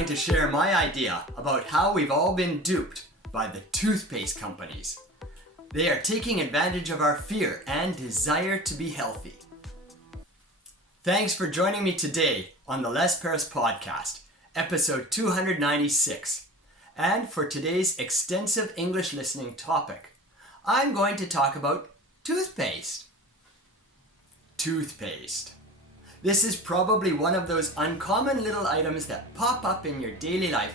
going to share my idea about how we've all been duped by the toothpaste companies. They are taking advantage of our fear and desire to be healthy. Thanks for joining me today on the Les Paris podcast, episode 296. And for today's extensive English listening topic, I'm going to talk about toothpaste. Toothpaste. This is probably one of those uncommon little items that pop up in your daily life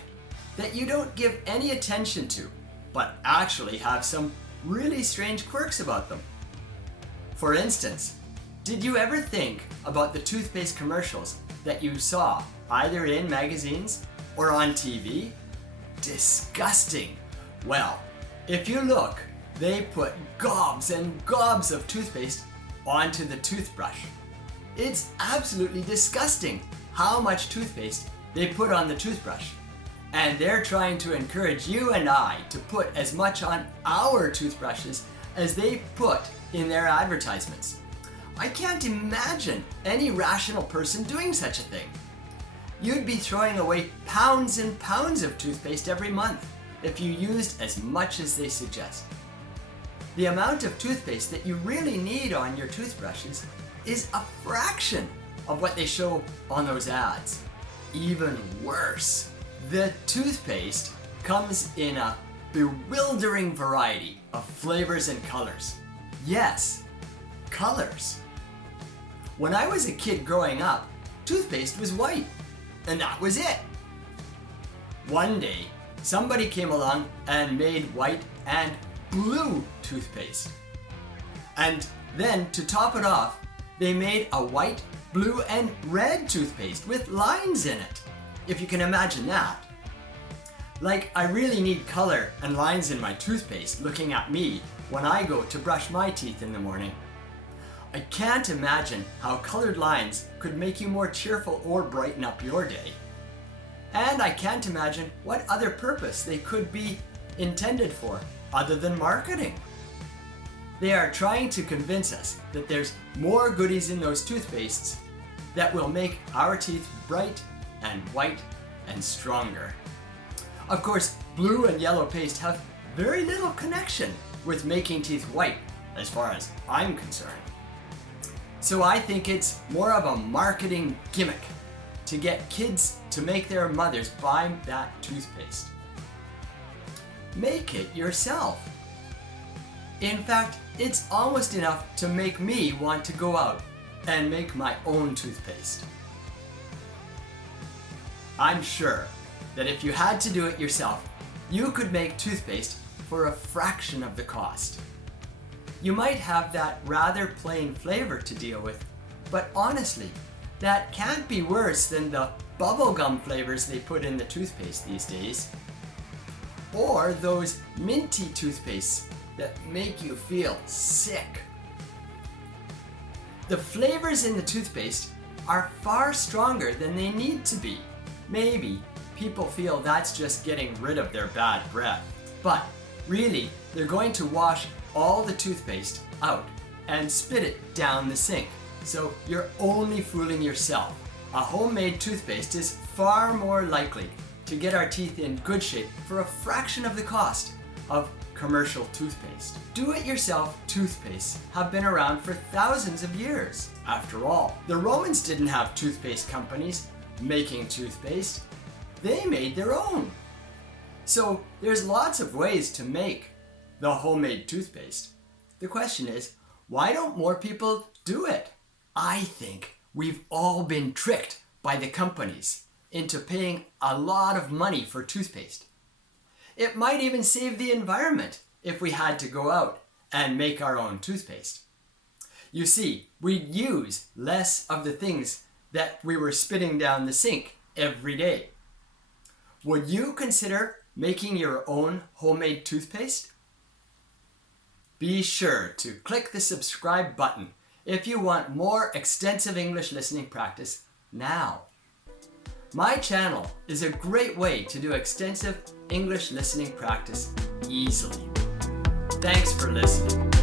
that you don't give any attention to, but actually have some really strange quirks about them. For instance, did you ever think about the toothpaste commercials that you saw either in magazines or on TV? Disgusting! Well, if you look, they put gobs and gobs of toothpaste onto the toothbrush. It's absolutely disgusting how much toothpaste they put on the toothbrush. And they're trying to encourage you and I to put as much on our toothbrushes as they put in their advertisements. I can't imagine any rational person doing such a thing. You'd be throwing away pounds and pounds of toothpaste every month if you used as much as they suggest. The amount of toothpaste that you really need on your toothbrushes is a fraction of what they show on those ads. Even worse, the toothpaste comes in a bewildering variety of flavors and colors. Yes, colors. When I was a kid growing up, toothpaste was white, and that was it. One day, somebody came along and made white and blue toothpaste. And then, to top it off, they made a white, blue, and red toothpaste with lines in it. If you can imagine that. Like, I really need color and lines in my toothpaste looking at me when I go to brush my teeth in the morning. I can't imagine how colored lines could make you more cheerful or brighten up your day. And I can't imagine what other purpose they could be intended for other than marketing. They are trying to convince us that there's more goodies in those toothpastes that will make our teeth bright and white and stronger. Of course, blue and yellow paste have very little connection with making teeth white, as far as I'm concerned. So I think it's more of a marketing gimmick to get kids to make their mothers buy that toothpaste. Make it yourself. In fact, it's almost enough to make me want to go out and make my own toothpaste. I'm sure that if you had to do it yourself, you could make toothpaste for a fraction of the cost. You might have that rather plain flavor to deal with, but honestly, that can't be worse than the bubblegum flavors they put in the toothpaste these days. Or those minty toothpastes that make you feel sick. The flavors in the toothpaste are far stronger than they need to be. Maybe people feel that's just getting rid of their bad breath. But really, they're going to wash all the toothpaste out and spit it down the sink. So you're only fooling yourself. A homemade toothpaste is far more likely to get our teeth in good shape for a fraction of the cost of commercial toothpaste. Do-it-yourself toothpastes have been around for thousands of years. After all, the Romans didn't have toothpaste companies making toothpaste. They made their own. So there's lots of ways to make the homemade toothpaste. The question is, why don't more people do it? I think we've all been tricked by the companies into paying a lot of money for toothpaste. It might even save the environment if we had to go out and make our own toothpaste. You see, we'd use less of the things that we were spitting down the sink every day. Would you consider making your own homemade toothpaste? Be sure to click the subscribe button if you want more extensive English listening practice now. My channel is a great way to do extensive English listening practice easily. Thanks for listening.